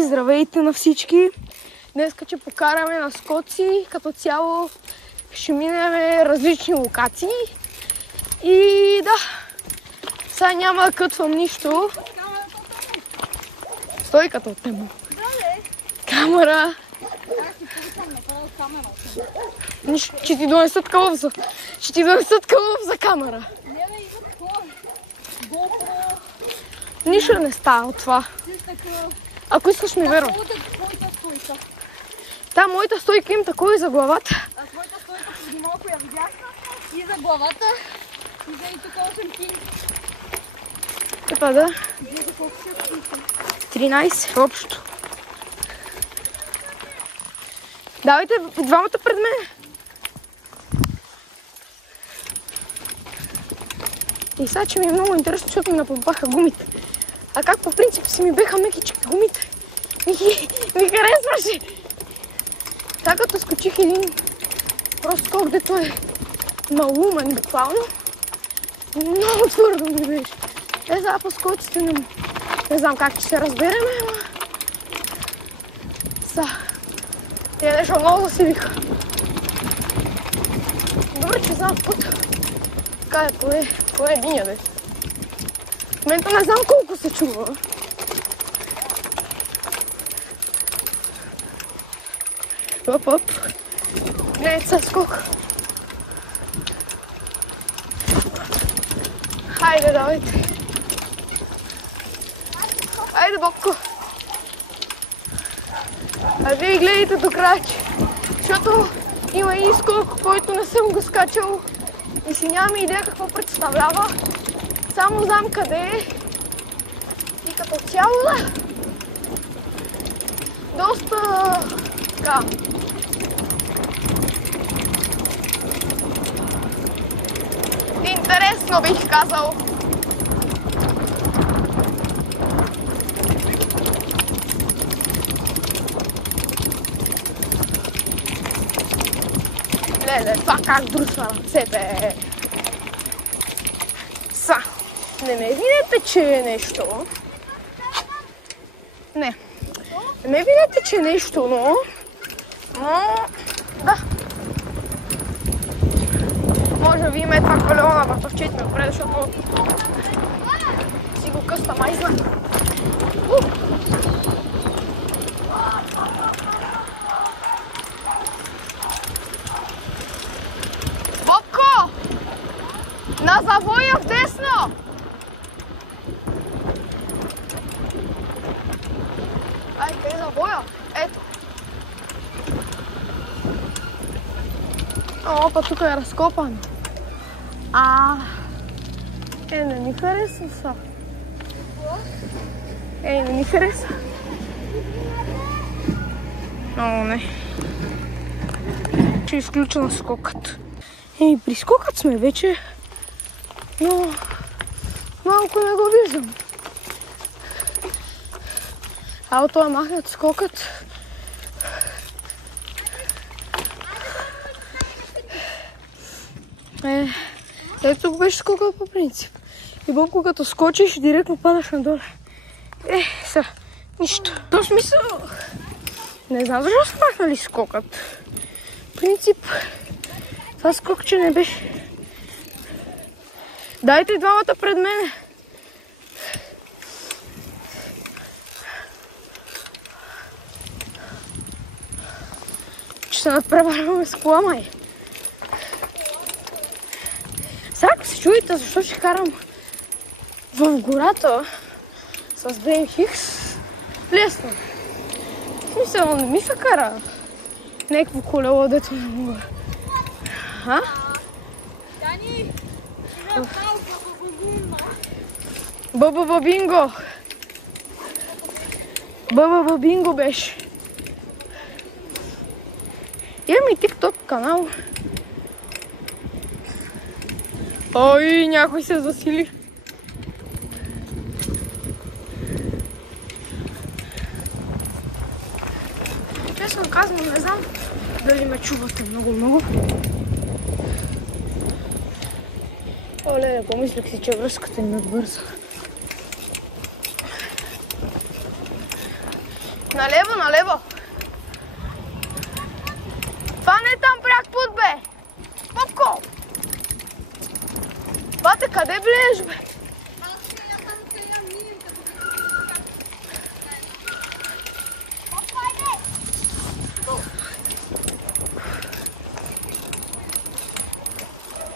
Здравейте на всички! Днес ще покараме на скоци, като цяло ще минем различни локации и да, сега няма да кътвам нищо. Стой като тема. Камера. Ще ти донесат кълъв за камера. Нищо не става от това. Ако искаш ми вервам. Та, моята стойка им такова и за главата. Аз моята стойка преди малко я видях и за главата, и за и тук 8 кг. Епа да. 13 общо. Давайте двамата пред мен. И сега, че ми е много интересно, защото ми напомпаха гумите. А как по принцип си ми беха мекички гумите? Ми харесваше. Така като скочих един прост скок, дето е малумен буквално. Много твърдо ми беше. Сега по скоците не знам как ще се разбереме, ама... Те нещо много засилиха. Добре, че знам път. Така е, поне единия бе. В момента не знам колко се чува. Оп. Гледайте са скок. Хайде, давайте. Хайде, Бобко. А вие гледайте до краче. Защото има и скок, който не съм го скачал. И си нямам идея какво представлява. Само знам къде е. И като цяло да. Доста така. Интересно бих казал. Леле, това как дружва ръцете. Не ме видите, че е нещо. Не ме видите, че е нещо, но да. Може да видим това колело на въртовчет напред, защото си го къста майзна. Бобко! На завоя вдесно! Ай, къде е завоя? Ето. Опа, тук е разкопан. Не ми харесва са. Не ми харесва. Не. Ще изключа на скокът. При скокът сме вече, но малко не го виждам. Ауто е махнат скокът. Ето тук беше скокът по принцип. И Бобко като скочиш, директно падаш надолу. Нищо. В смисъл, не знам защо са махнали скокът. В принцип, това скокче не беше. Дайте двамата пред мене. Че се надпреварваме с кола, май. Сега ако се чуете защо ще карам в гората с BMX, лесно. В смисъл, не ми се кара някакво колело, дето не мога. Дани, Баба-бабинго! Баба-бабинго беше. Имам и TikTok канал. Ой, някой се засили. Честно казвам, не знам дали ме чувате много. Оле, помислях си, че връзката ми отбърза. Налево, налево. Това не е там пряк път, бе. Попко! Бате, къде блееш, бе?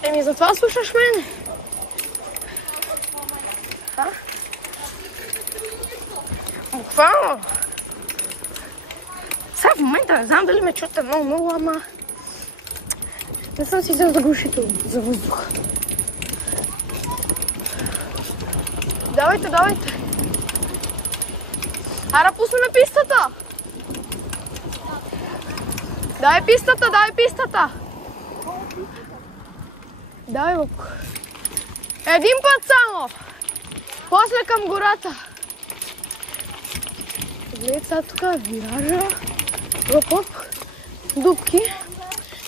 Еми, затова слушаш мене. А? Буквално. Сега в момента не знам дали ме чуете много, ама не съм си взел заглушител за въздух. Давайте, давайте. Ара, пусна на пистата. Дай пистата, дай пистата. Дай, бабко. Един път само. После към гората. Гледайте сега тук виража. Оп, дупки.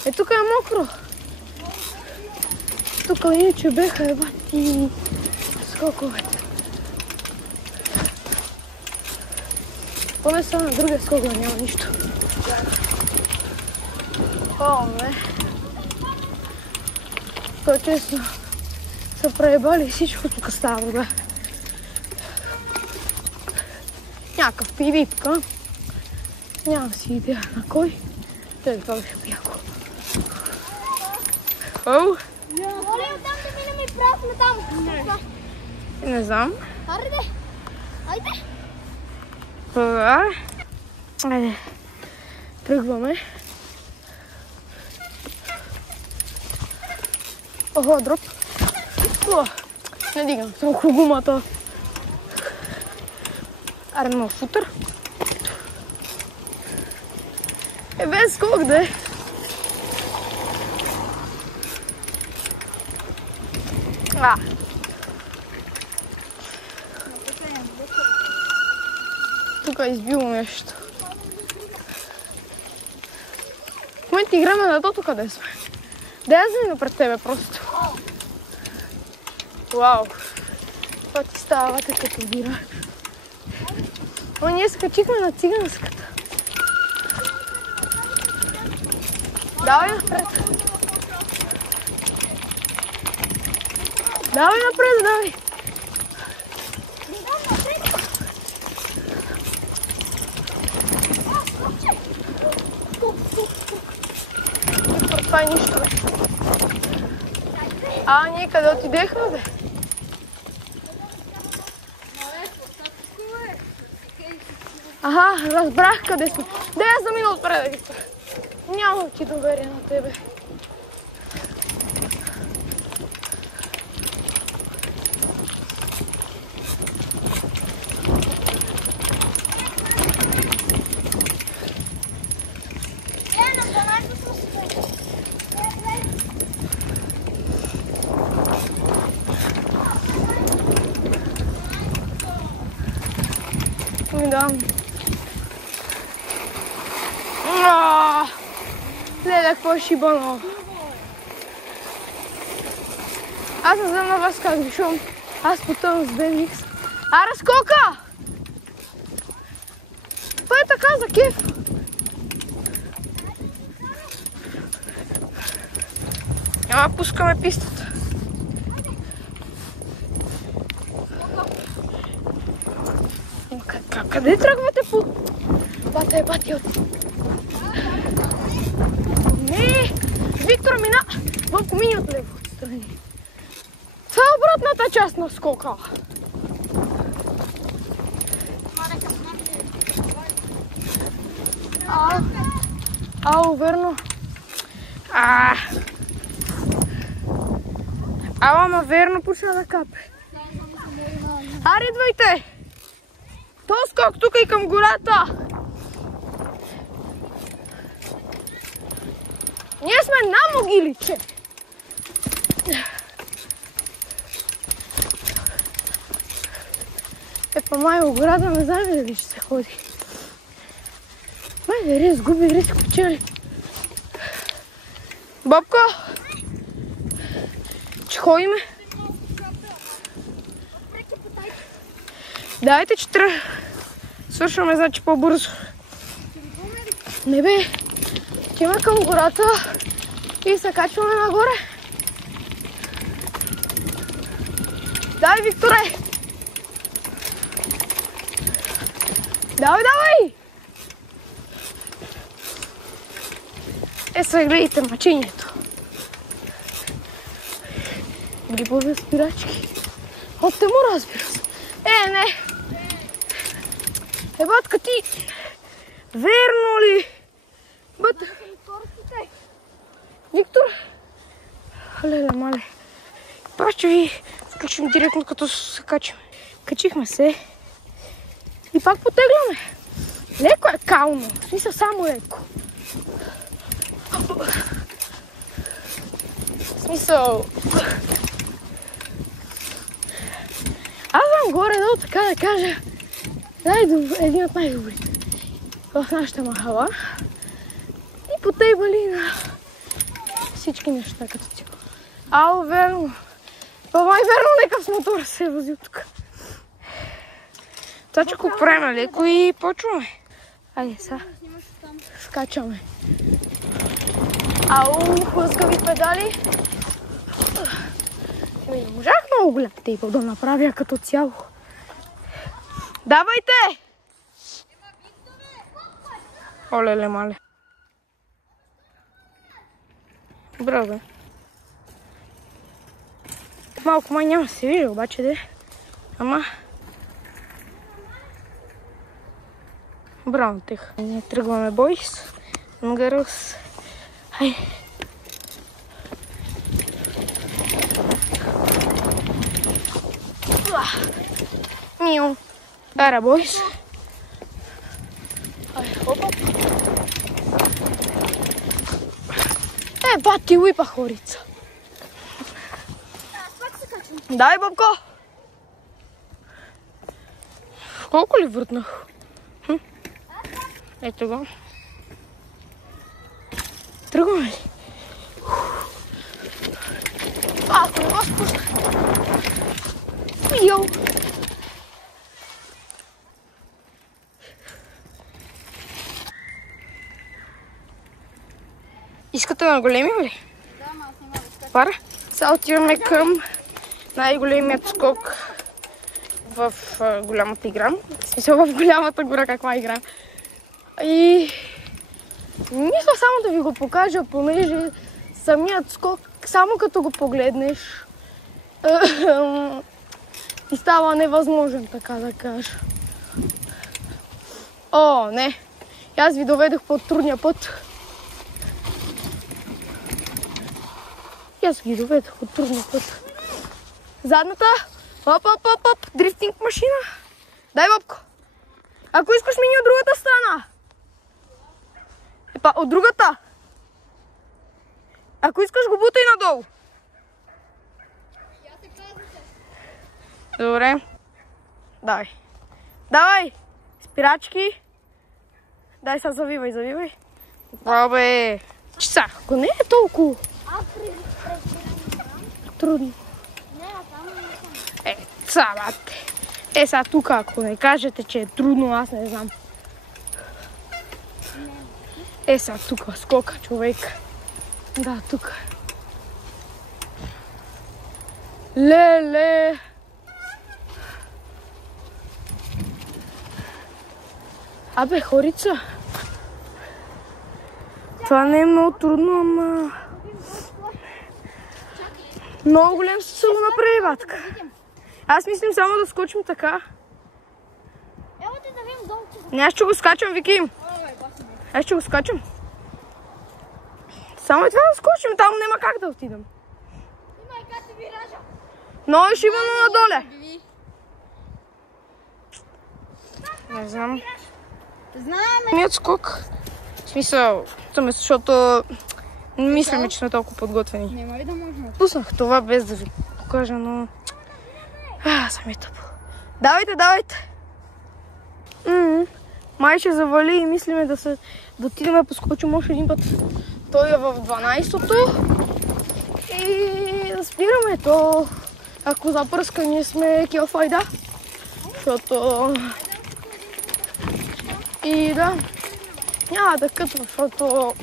Е, тук е мокро. Тук иначе беха ебати скоковете. Поне са на другия скок, няма нищо. О, не. Той честно са преебали всичко, тук става вода. Някакъв пивипка. Нямам си идея на кой. Това беше пряко. Оу! Оле, оттам да минем и прав на там. Не знам. Хайде! Хайде! Айде. Тръгваме. Охо, дроп. Не дигам, толкова гумата. Арно футър. Е, без скок, да е. Тук е избило нещо. В момента играме на тото, къде сме. Да я вземем пред тебе просто. Вау! Това ти става като вира. О, ние скачихме на циганската. Давай напред. Давай напред, давай. Това е нищо, бе. А, ние къде отидехме, бе? Аха, разбрах къде сме. Да я замина отпред. Няма ти доверие на тебе. Да. Гледай какво е шибано. Аз не знам на вас как, защото аз потъвам с BMX. Аре, скока! Това е така за кеф. Няма пускаме пистата. Къде тръгвате по... Бате от... Не! Виктор мина... Малко мини от лево отстрани. Това е обратната част на скока. Ау, верно. Ама верно почна да капе. Аре, идвайте! То скок тук и към гората. Ние сме на могиличе. Па майо, гората не знам дали ще се ходи. Майде, рез губи, рез печели. Бабко! Че ходиме? Дайте, че трябва свършваме, значи по-бързо. Не бе, отиваме към гората и се качваме нагоре. Дай, Викторе! Давай! Сега гледайте мъчението. Грибови спирачки. От тему, разбира се. Не! Батка ти! Верно ли? Виктор? Леле, мале. Пак ще ви включим директно, като се качим. Качихме се. И пак потегляме. Леко е кално. В смисъл само леко. В смисъл... Аз съм горе-долу, така да кажа, един от най-добрите в нашата махала. И потейбали на всички неща като цяло. Ало, верно. Май верно, нека с мотора се е возил тук. Това че го правим леко и почваме. Айде сега. Скачаме. Ау, хлъзгави педали. Не можах много голям тейпъл да направя като цяло. Давайте! Оле-ле, мале. Браво, бе. Малко май няма се вижда, обаче де. Ама... Браво, тех. Ние тръгваме, бойс. Ангарос. Хай. Миу. Ара, бойс. Опа. Бати, уипа хорица. Дай, бабко. Колко ли въртнах? Ето го. Тръгваме ли? Ако не го спусна. Йоу. Искате на големи ли? Да, ма аз няма да скачам. Пара? Сега отиваме към най-големият скок в голямата игра. В смисъл в голямата гора, каква игра. И мисля само да ви го покажа, понеже самият скок, само като го погледнеш, ти става невъзможен, така да кажа. О, не! Аз ви доведох по трудния път. Аз ги доведох по трудния път. Задната. Оп, дрифтинг машина. Дай, бабко. Ако искаш, мини от другата страна. От другата. Ако искаш, го бутай надолу. Добре. Давай. Спирачки. Дай сега, завивай. Бабе. Часа, ако не е толкова трудно. Бате. Сега тук, ако не кажете, че е трудно, аз не знам. Сега тук, скока, човек. Да, тук. Леле. Абе, хорица. Това не е много трудно, ама... Много голям се го направи, батка. Аз мислим само да скочим така. Ево ти да видим долу. Не, аз ще го скачам, Вики. Аз ще го скачам. Само и това да скочим, там няма как да отидем. Има и как ти виража. Но ще има надоле. Не знам. Знаем. Мият скок. В смисъл, защото не мислим, че сме толкова подготвени. Няма ли да можем? Пуснах това без да ви покажа, но... Съм е тъпо. Давайте! Май ще завали и мислиме да отидем да поскочим още един път. Той е в 12-то. И да спираме то. Ако запръска, ние сме килфайда. Защото... И да, няма да кътвам, защото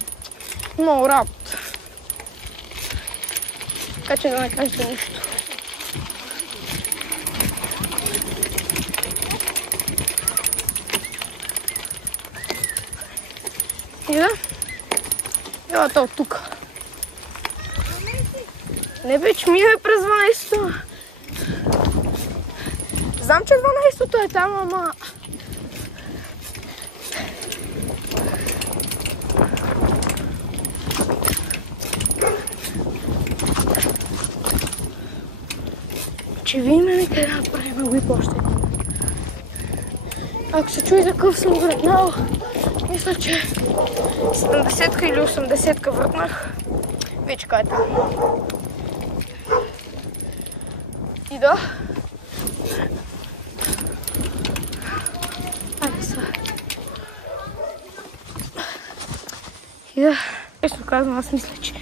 много работа. Така че да не кажете нищо. И да, ела то от тук. Не бич, мине през 12-то. Знам, че 12-то е там, ама... Че видим ли къде да направим го и по-още. Ако се чуи за къв съм върнал, мисля, че 70-ка или 80-ка върнах. Вече къде е там. И да. Айде са. И да. Честно казвам, аз мисля, че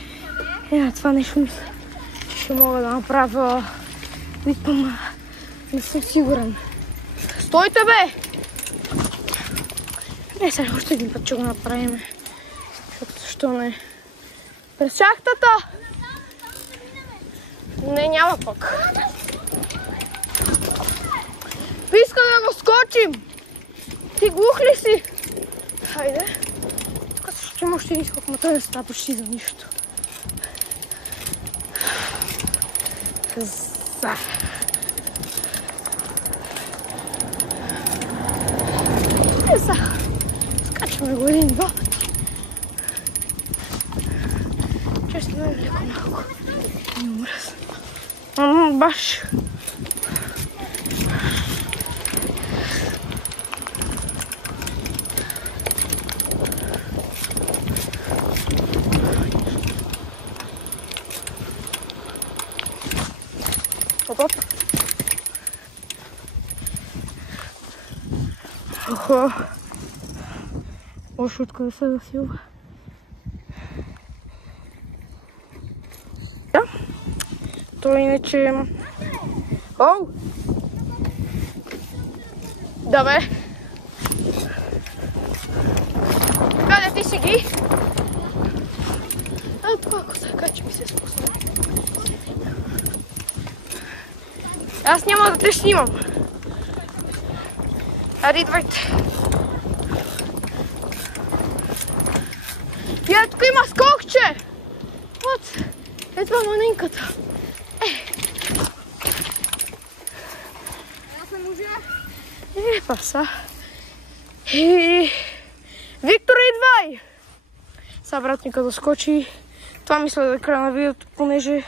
това нещо мисля, че ще мога да направя ритъм, не съм сигурен. Стойте, бе! Не, сега още един път ще го направим. Защо не? През шахтата! Не, няма пък. Иска да го скочим! Ти глух ли си? Хайде. Тук също има още един скок, но той не става почти за нищо. Скачваме го един-два пъти. Често е леко малко. Не умръзна. Баш. Оп-оп. Охо. Още откъде се засилва. Да. То иначе... Оу! Да, бе! Къде ти си ги? Това ако се качи ми се спусна. Аз няма да те снимам. Ари, идвайте. Я, тук има скокче! Вот, това маненката. Аз не можа. Паса. Виктор, идвай! Сега братника да скочи. Това мисля да е края на видеото, понеже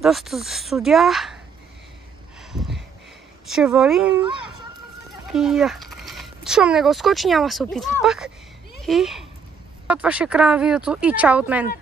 доста студя. Ще валим. И да. Щом не го скочи, няма да се опитва пак. И това ще е края на видеото и чао от мен.